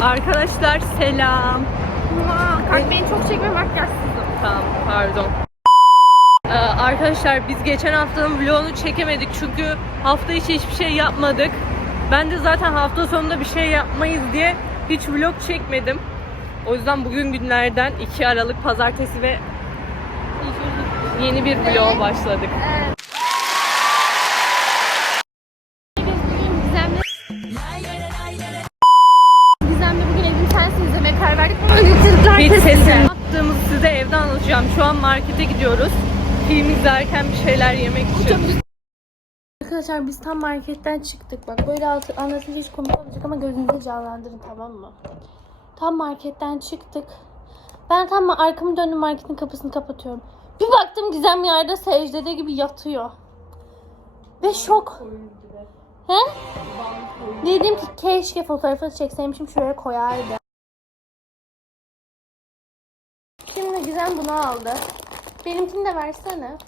Arkadaşlar selam. Kalk beni çok çekme makyajsızım. Tamam pardon. Ee, arkadaşlar biz geçen haftanın vlogunu çekemedik çünkü hafta içi hiçbir şey yapmadık. Ben de zaten hafta sonunda bir şey yapmayız diye hiç vlog çekmedim. O yüzden bugün günlerden 2 Aralık pazartesi ve yeni bir vlog başladık. Biz testi. sesini yaptığımızı size evde anlatacağım. Şu an markete gidiyoruz. Film izlerken bir şeyler yemek için. Arkadaşlar biz tam marketten çıktık. Bak böyle anlatınca hiç komik olmayacak ama gözünüzde canlandırın tamam mı? Tam marketten çıktık. Ben tam arkamı döndüm marketin kapısını kapatıyorum. Bir baktım Gizem yerde secdede gibi yatıyor. Ve şok. He? Dedim ki keşke fotoğrafını çekseymişim şuraya koyardı. Gizem bunu aldı. Benimkini de versene.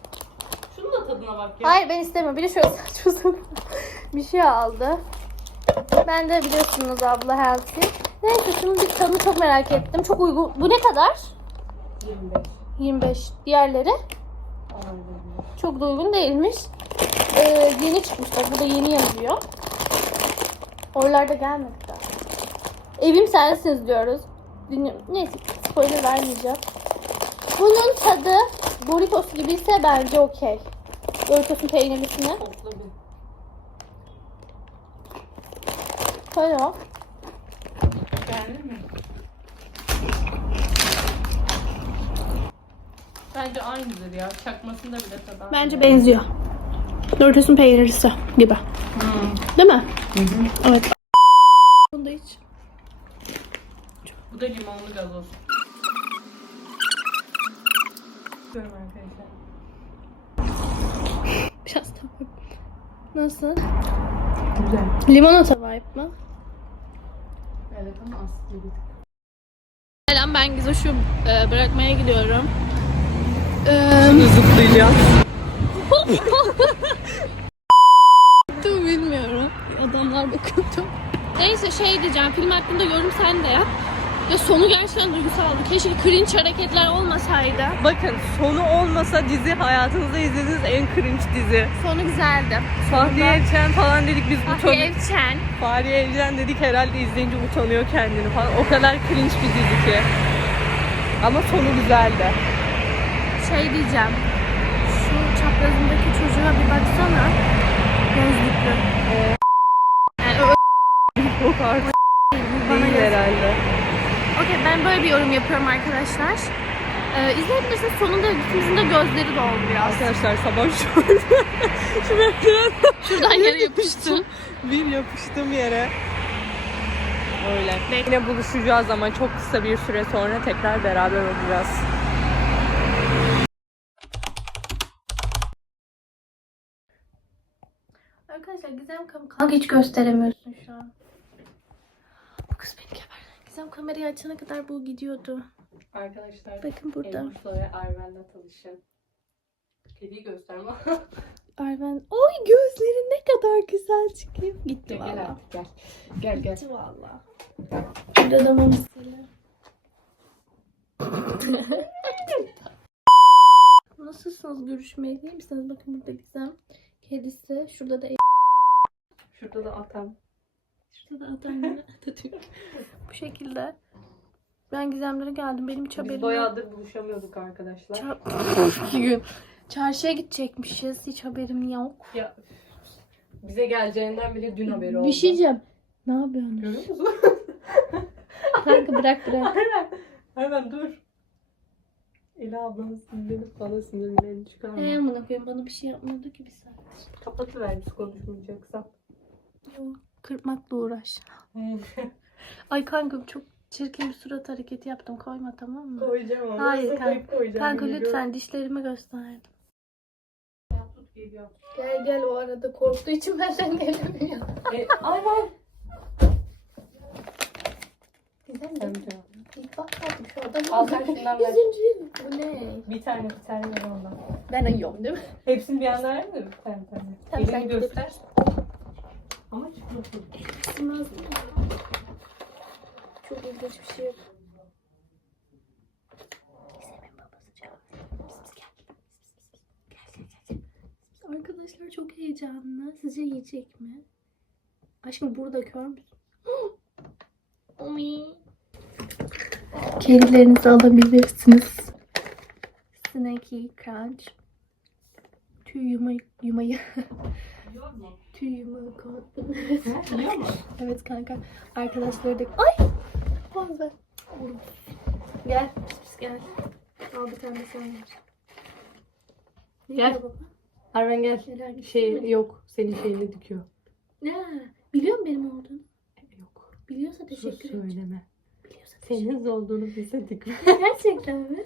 Şunun da tadına bak ya. Hayır ben istemiyorum. Bir de şöyle saçma sapan bir şey aldı. Ben de biliyorsunuz abla healthy. Neyse şunun bir tadını çok merak ettim. Çok uygun. Bu ne kadar? 25. 25. Diğerleri? Çok da uygun değilmiş. Ee, yeni çıkmış bak. Bu da yeni yazıyor. Oralarda gelmedi daha. Evim sensiniz diyoruz. Bilmiyorum. Neyse spoiler vermeyeceğim. Bunun tadı Doritos gibiyse bence okey. Doritos'un peynirlisine. Koy o. Beğendin mi? Bence aynıdır ya. Çakmasında bile tadı. Bence benziyor. Doritos'un peynirlisi gibi. Değil mi? Evet. Bunu da iç. Bu da limonlu gazoz. Görüm arkadaşlar. Biraz daha. Nasıl? Güzel. Limonata vibe mı? Evet ama aslı bir Selam ben Gizoş'u e, bırakmaya gidiyorum. Zıplayacağım. Dur bilmiyorum. Adamlar bakıyordu. Neyse şey diyeceğim. Film hakkında yorum sen de yap. Ya sonu gerçekten duygusaldı. Keşke cringe hareketler olmasaydı. Bakın sonu olmasa dizi hayatınızda izlediğiniz en cringe dizi. Sonu güzeldi. Fahriye Evcen falan dedik biz Fahriye utanıyoruz. Evçen. Fahriye Evcen dedik herhalde izleyince utanıyor kendini falan. O kadar cringe bir dizi ki. Ama sonu güzeldi. Şey diyeceğim. Şu çaprazındaki çocuğa bir baksana. Gözlüklü. Yani o Yok artık bu bana değil yazık. herhalde. Okey ben böyle bir yorum yapıyorum arkadaşlar. Ee, izleyebilirsiniz. Sonunda ikimizin de gözleri doldu biraz. Arkadaşlar sabah şu Şuraya biraz Şuradan yere yapıştı. bir yapıştım yere. Öyle. Yine buluşacağız ama çok kısa bir süre sonra tekrar beraber olacağız. Arkadaşlar Gizem kanka hiç gösteremiyorsun şu an. Bu kız beni Gizem kamerayı açana kadar bu gidiyordu. Arkadaşlar Bakın burada. Elif'le ve Arven'le tanışın. Kediyi gösterme. Arven. Oy gözleri ne kadar güzel çıkıyor. Gitti gel, gel valla. artık gel. Gel gel. Gitti valla. Burada da mamasıyla. Nasılsınız görüşmeye değil misiniz? Bakın burada Gizem. Kedisi. Şurada da Şurada da atam. Şurada da Atatürk. Atatürk. Bu şekilde. Ben Gizemlere geldim. Benim hiç Biz haberim yok. bayağıdır buluşamıyorduk arkadaşlar. Gün. Çarşıya gidecekmişiz. Hiç haberim yok. Ya bize geleceğinden bile dün haberi oldu. Bir şey diyeceğim. Ne yapıyorsun? Görüyor musun? Kanka bırak bırak. Hemen, hemen dur. Ela ablanın sinirlenip bana sinirlerini çıkarma. He amına koyayım bana bir şey yapmadı ki bir saat. Kapatıver biz konuşmayacaksan. Yok. Kırpmakla uğraş. Ay kanka çok çirkin bir surat hareketi yaptım. Koyma tamam mı? koyacağım ama. Hayır kanka. koyacağım Kanka lütfen dişlerimi gösterdim. Tut geliyor. Gel gel o arada korktuğu için benden gelemiyor. E, ay. Güzel mi? İlk bak bak şu adam. Al sen şundan ver. Yüzüncü. Bu ne? Bir tane bir tane ver ondan. Ben ayıyorum değil mi? Hepsini bir anda ver mi? Bir tane bir tane. Tamam, Elini gidip- göster. Ama çıkmasın. Sığmaz. Çok ilginç bir şey yok. Gizem'in babası cevap. Arkadaşlar çok heyecanlı. Sizce yiyecek mi? Aşkım burada kör müsün? Kedilerinizi alabilirsiniz. Snacky Crunch. Tüy yuma, yumayı. Tüy yumayı koydum. evet kanka. Arkadaşları da... Ay! Boğaz ver. Gel. Pis pis gel. Al bir tane sen ver. Gel. Arven gel. Neler Şey yok. Senin şeyini dikiyor. Ne? Biliyor mu benim olduğunu? Yok. Biliyorsa Sus teşekkür ederim. söyleme. Biliyorsa teşekkür Senin olduğunu bize dikme. Gerçekten mi?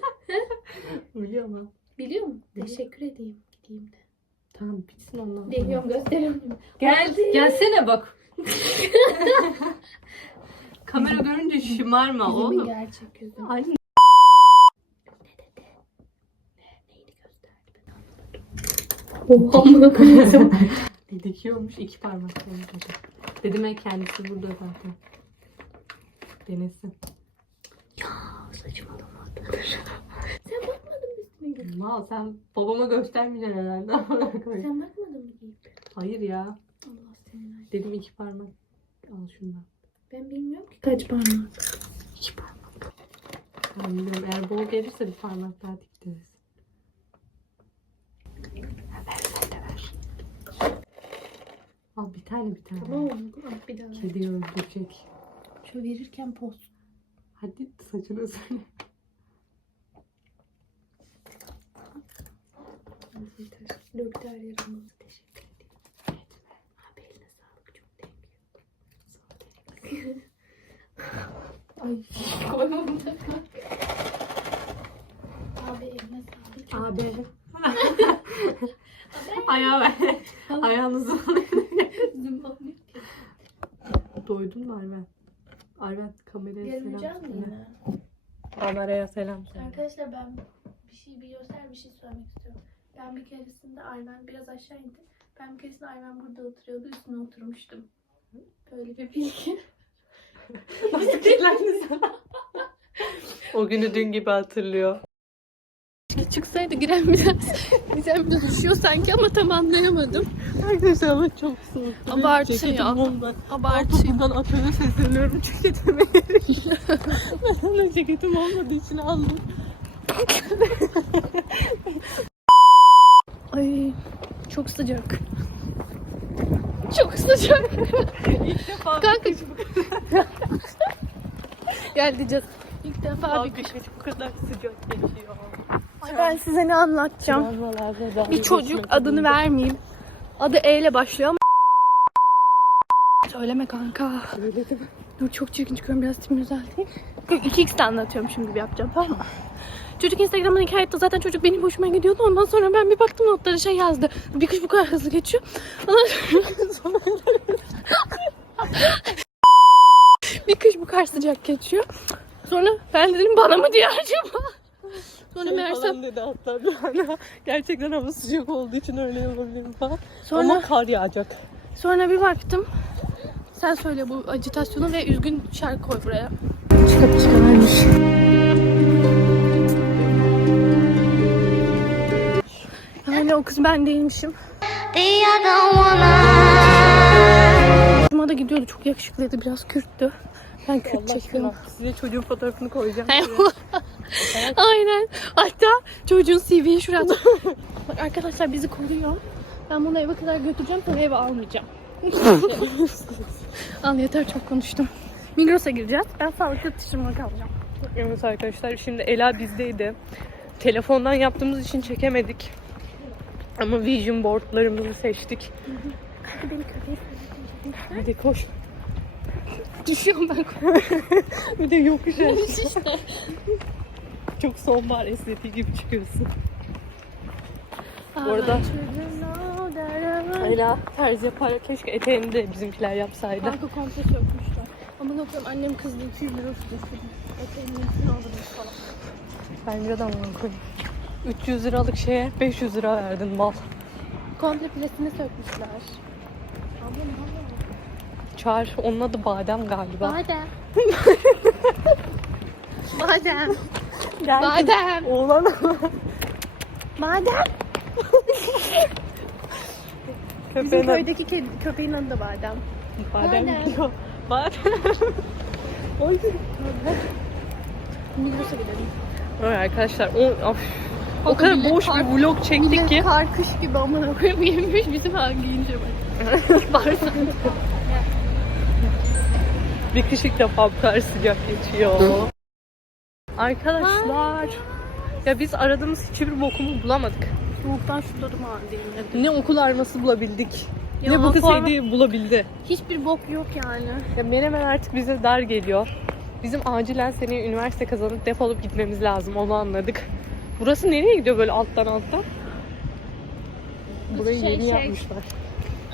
Biliyor mu? Biliyor mu? Biliyor. Teşekkür edeyim. Gideyim de. Tamam bitsin ondan sonra. Deniyorum gösteriyorum. Gel. Gelsene bak. Kamera görünce şımarma Yüzümün oğlum. gerçek yüzü. Anne. Oha amına koyayım. Dikiyormuş iki parmaklarını dedi. Dedim ya kendisi burada zaten. Denesin. Saçmalama. Sen bakmadın Mal sen babama göstermeyeceksin herhalde. Sen bakmadın mı giyip? Hayır ya. Allah senin ay. Dedim iki parmak. Al şundan. Ben bilmiyorum ki kaç parmak. İki parmak. Ben bilmiyorum. Eğer bol gelirse bir parmak daha diktiririz. Ha, Ver sen de ver. Al bir tane bir tane. Tamam mı? Ah, bir daha. ver. Kedi öldürecek. Şöyle verirken poz. Hadi saçını söyle. Yeter. Döktü her yerime. Teşekkür ederim. Etme. Abi eline sağlık. Çok thank you. Ay koymam da. Abi eline sağlık. Abi. Ayağı ver. Ayağınızı alın. Doydun mu Arven? Arven kameraya selam söyle. Kameraya selam söyle. Arkadaşlar ben bir şey bir göster bir şey söylemek istiyorum. Ben bir keresinde Ayven biraz aşağı indi. Ben bir keresinde Ayven burada oturuyordu üstüne oturmuştum. Böyle bir bilgi. Nasıl kirlendi sana? o günü dün gibi hatırlıyor. Çıksaydı giren biraz. Gizem biraz düşüyor sanki ama tam anlayamadım. Arkadaşlar ama çok soğuk. Abartı Ceketim ya. ondan. Abartı. Buradan atölye sesleniyorum ceketime. ben ona ceketim olmadığı için aldım. Ay çok sıcak. Çok sıcak. İlk defa Kanka. Gel diyeceğiz. İlk defa bir kış bu kadar sıcak geçiyor. Ay ben size ne anlatacağım? Bir çocuk adını vermeyeyim. Adı E ile başlıyor ama Söyleme kanka. Söyledim. Dur çok çirkin çıkıyorum biraz tipimi düzelteyim. 2x'te anlatıyorum gibi yapacağım tamam mı? Çocuk Instagram'dan hikaye etti. Zaten çocuk benim hoşuma gidiyordu. Ondan sonra ben bir baktım notlara şey yazdı. Bir kış bu kadar hızlı geçiyor. Ondan sonra... bir kış bu kadar sıcak geçiyor. Sonra ben dedim bana mı diyor acaba? Sonra Şey meğersem falan dedi hatta bir ara. Gerçekten hava sıcak olduğu için öyle olabilir falan. Sonra- Ama kar yağacak. Sonra bir baktım. Sen söyle bu acitasyonu ve üzgün şarkı koy buraya. Çıkıp çıkarmış. Yani o kız ben değilmişim. Cuma da gidiyordu çok yakışıklıydı biraz Kürttü. Ben Kürt Allah çekiyorum. aşkına, Size çocuğun fotoğrafını koyacağım. Aynen. Hatta çocuğun CV'yi şuraya Bak arkadaşlar bizi koruyor. Ben bunu eve kadar götüreceğim sonra eve almayacağım. Al yeter çok konuştum. Migros'a gireceğiz. Ben sağlıklı atıştırmalık alacağım. Evet arkadaşlar şimdi Ela bizdeydi. Telefondan yaptığımız için çekemedik. Ama vision boardlarımızı seçtik. Kanka beni köpeğe Hadi koş. Düşüyorum ben. Bir de yokuş aşağı. işte. Çok sonbahar estetiği gibi çıkıyorsun. Bu arada- Ela terzi yapar. Keşke eteğini de bizimkiler yapsaydı. Kanka komple sökmüşler. Ama bakıyorum annem kızdı 200 lira. Eteğimin üstüne alırmış falan. Bence de amına koyayım. 300 liralık şeye 500 lira verdin mal. Komple plesini sökmüşler. Ablam ablam. çağır. Onun adı Badem galiba. Badem. Badem. Kız. Badem. Oğlan Badem. Bizim Köpeğin adı köydeki kedi, köpeğin adı da Badem. Badem Badem. diyor. Badem. Oy. Migros'a gidelim. Evet arkadaşlar o, of. o kadar boş bir vlog çektik ki. karkış gibi amına koyayım yemiş bizim hangi giyince bak. Bağırsak. Bir kış ilk defa bu kadar sıcak geçiyor. Arkadaşlar. Ya biz aradığımız hiçbir bokumu bulamadık. Soğuktan şutladım halde Ne okul arması bulabildik. Ya ne bu kız hediye bulabildi. Hiçbir bok yok yani. Ya Menemen artık bize dar geliyor. Bizim acilen seneye üniversite kazanıp defolup gitmemiz lazım. Onu anladık. Burası nereye gidiyor böyle alttan alttan? Burayı Şey, yeni şey. yapmışlar.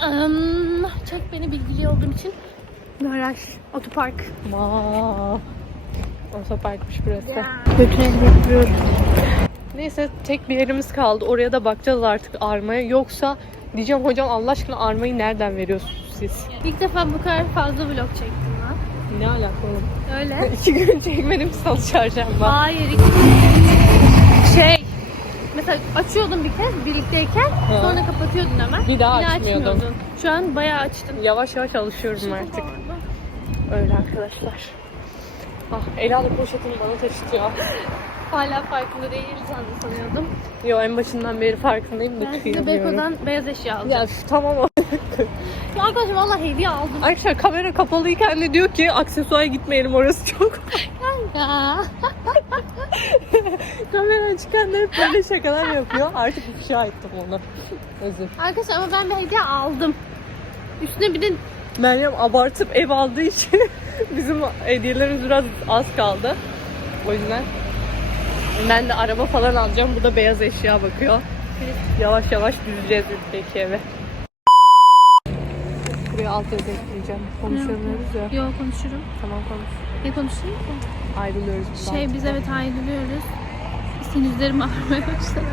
Um, çek beni bilgili olduğum için. Garaj, otopark. Maa. Otoparkmış burası. Götürelim yapıyoruz. Neyse tek bir yerimiz kaldı. Oraya da bakacağız artık armaya. Yoksa diyeceğim hocam Allah aşkına armayı nereden veriyorsunuz siz? İlk defa bu kadar fazla vlog çektim lan. Ne alaka oğlum? Öyle. İki gün çekmedim salı çarşamba. Hayır. iki- Şey. Mesela açıyordun bir kez birlikteyken sonra kapatıyordun hemen. Bir daha açmıyordun. Şu an bayağı açtın. Yavaş yavaş alışıyorum artık. Öyle arkadaşlar. Ah Ela da poşetini bana taşıtıyor. Hala farkında değil sanıyordum. Yo en başından beri farkındayım da Ben size. Beyko'dan beyaz eşya alacağım. Ya üf, tamam o. Ya arkadaşlar valla hediye aldım. Arkadaşlar kamera kapalıyken de diyor ki aksesuara gitmeyelim orası çok. Ya. kamera açıkken de hep böyle şakalar yapıyor. Artık ifşa ettim onu. Özür. Arkadaşlar ama ben bir hediye aldım. Üstüne bir de Meryem abartıp ev aldığı için bizim hediyelerimiz biraz az kaldı. O yüzden ben de araba falan alacağım. Bu da beyaz eşya bakıyor. Yavaş yavaş düzeceğiz ülkedeki eve. Buraya alt yazı ekleyeceğim. Konuşamıyoruz ya. Yok konuşurum. Tamam konuş. Ne konuşayım ki? Ayrılıyoruz. buradan. Şey biz evet ayrılıyoruz. Sinüzlerim ağrımaya başladı.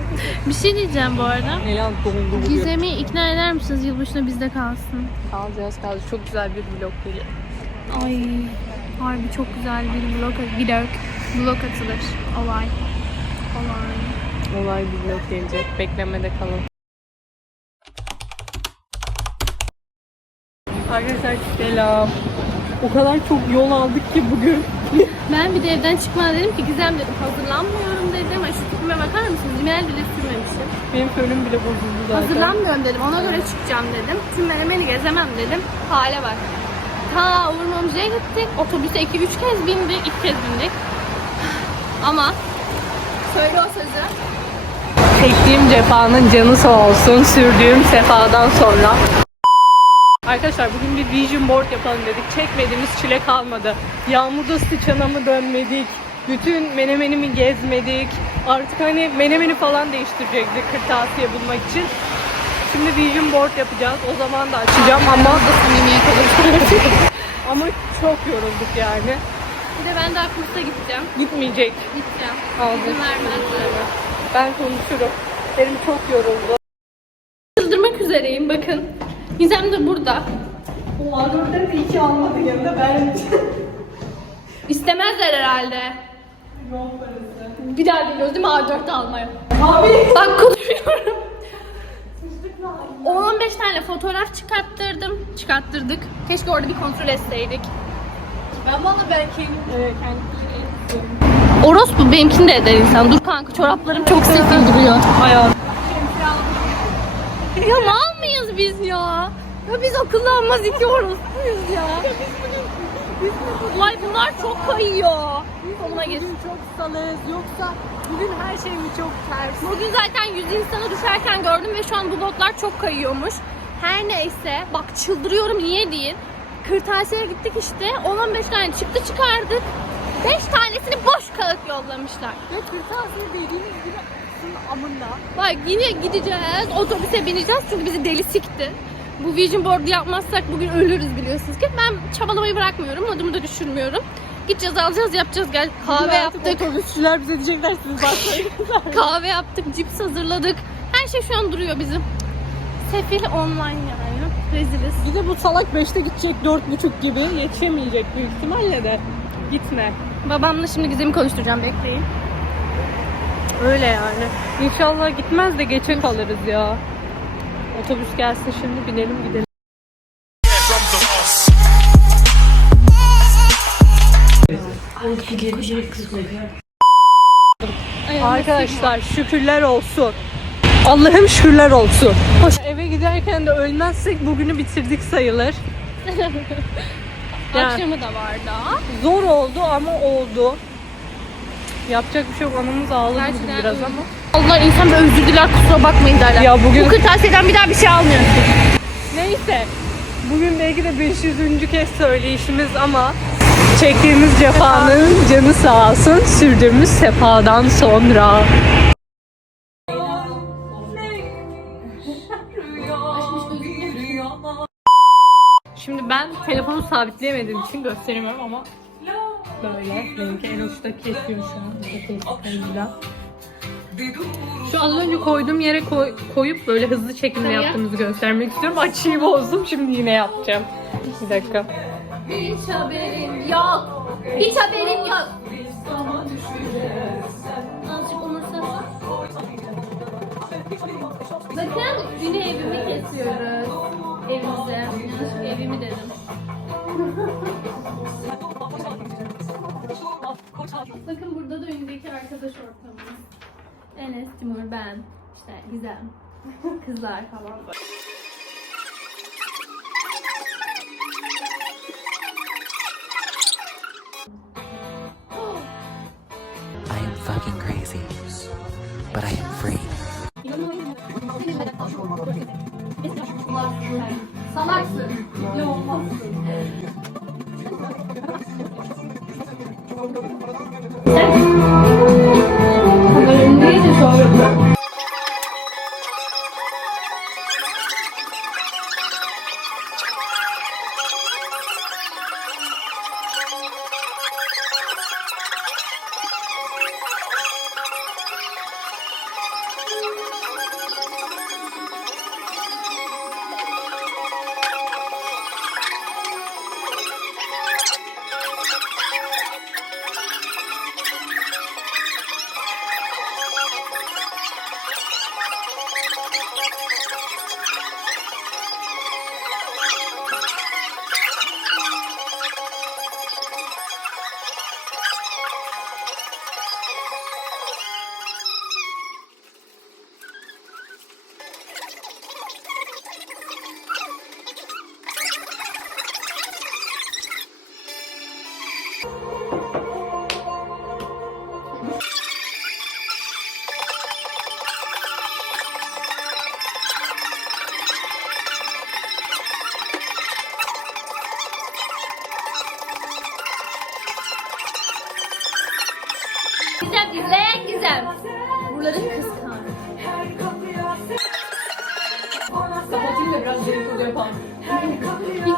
bir şey diyeceğim bu arada. Nelan dondu bugün. Gizem'i ikna eder misiniz yılbaşına bizde kalsın? Kalacağız kalacağız. Çok güzel bir vlog geliyor. Ay harbi çok güzel bir vlog, vlog, vlog atılır. Olay. Olay. Olay bir vlog gelecek. Beklemede kalın. Arkadaşlar selam. O kadar çok yol aldık ki bugün. Ben bir de evden çıkmadan dedim ki Gizem dedim hazırlanmıyorum dedim. Ay şu tipime bakar mısınız? Rimel bile sürmemişim. Benim fönüm bile bozuldu zaten. Hazırlanmıyorum dedim. Ona göre çıkacağım dedim. Tüm menemeni gezemem dedim. Hale bak. Ta Uğur Mumcu'ya gittik. Otobüse 2-3 kez bindik. 2 kez bindik. Ama söyle o sözü. Çektiğim cefanın canı sağ olsun. Sürdüğüm sefadan sonra. Arkadaşlar bugün bir vision board yapalım dedik. Çekmediğimiz çile kalmadı. Yağmurda sıçana mı dönmedik? Bütün menemenimi gezmedik. Artık hani menemeni falan değiştirecektik kırtasiye bulmak için. Şimdi vision board yapacağız. O zaman da açacağım ama ama çok yorulduk yani. De ben daha kursa gideceğim. Gitmeyecek. Gideceğim. Aldım. İzin vermezler. Ben konuşurum. Benim çok yoruldu. Çıldırmak üzereyim bakın. Gizem de burada. O A4'leri bir iki almadı yanında ben İstemezler herhalde. Bir daha geliyoruz değil mi A4 almaya? Abi. Bak konuşuyorum. 10-15 tane fotoğraf çıkarttırdım. Çıkarttırdık. Keşke orada bir kontrol etseydik. Ben valla belki e, kendi Orospu benimkini de eder insan. Dur kanka çoraplarım çok sefil duruyor. ayağım. Ya mal mıyız biz ya? Ya biz akıllanmaz iki orospuyuz ya. Vay bunlar çok kayıyor. Koluma gir. çok salız yoksa bugün her şey mi çok ters? Bugün zaten yüz insana düşerken gördüm ve şu an bu botlar çok kayıyormuş. Her neyse bak çıldırıyorum niye değil. Kırtasiye'ye gittik işte 10-15 tane çıktı çıkardık. 5 tanesini boş kağıt yollamışlar. Ve kırtasiye dediğiniz gibi aslında amında. Bak yine gideceğiz otobüse bineceğiz çünkü bizi deli sikti. Bu vision board'u yapmazsak bugün ölürüz biliyorsunuz ki. Ben çabalamayı bırakmıyorum, modumu da düşürmüyorum. Gideceğiz alacağız yapacağız gel. Kahve yaptık. Otobüsçüler bize diyecekler siz bakmayın. Kahve yaptık, cips hazırladık. Her şey şu an duruyor bizim. Sefil online yani. Reziliz. Bir de bu salak 5'te gidecek 4.30 gibi. Yetişemeyecek büyük ihtimalle de. Gitme. Babamla şimdi Gizem'i konuşturacağım bekleyin. Öyle yani. İnşallah gitmez de geçe kalırız ya. Otobüs gelsin şimdi binelim gidelim. Arkadaşlar şükürler olsun. Allah'ım şükürler olsun. Hoş. Giderken de ölmezsek bugünü bitirdik sayılır. Yani. Akşamı da var daha. Zor oldu ama oldu. Yapacak bir şey yok. Anamız ağladı Gerçekten biraz ama. Allah insan böyle özür diler kusura bakmayın derler. Ya bugün Bu kırtasiyeden bir daha bir şey almıyorsun. Neyse. Bugün belki de 500. kez söyleyişimiz ama çektiğimiz cefanın canı sağ olsun sürdüğümüz sefadan sonra. Ben telefonu sabitleyemediğim için gösteremiyorum ama böyle benimki en uçta kesiyor şu an. Şu az önce koyduğum yere koy- koyup böyle hızlı çekimle yaptığımızı göstermek istiyorum. Açıyı bozdum şimdi yine yapacağım. Bir dakika. Hiç haberim yok. Hiç haberim yok. Azıcık umursa. Bakın yine evimi kesiyoruz. Evimize. Yanlışlıkla evimi dedim. Bakın burada da önündeki arkadaş ortamımız. Enes, Timur, ben, işte Gizem, kızlar falan. I am fucking crazy, but I am free.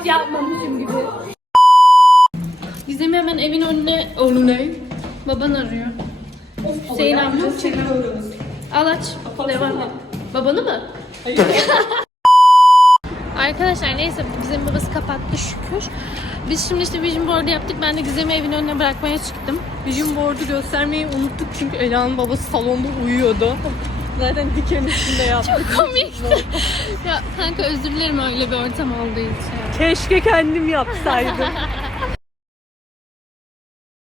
Yapmamışım gibi. Gizem'i hemen evin önüne... Önüne? Baban arıyor. Hüseyin amca çekiyoruz. Al aç. Devam et. Babanı mı? Arkadaşlar neyse Gizem'in babası kapattı şükür. Biz şimdi işte vision board yaptık. Ben de Gizem'i evin önüne bırakmaya çıktım. Vision board'u göstermeyi unuttuk çünkü Ela'nın babası salonda uyuyordu. Zaten diken üstünde yaptık. Komikti. ya kanka özür dilerim öyle bir ortam olduğu için. Keşke kendim yapsaydım.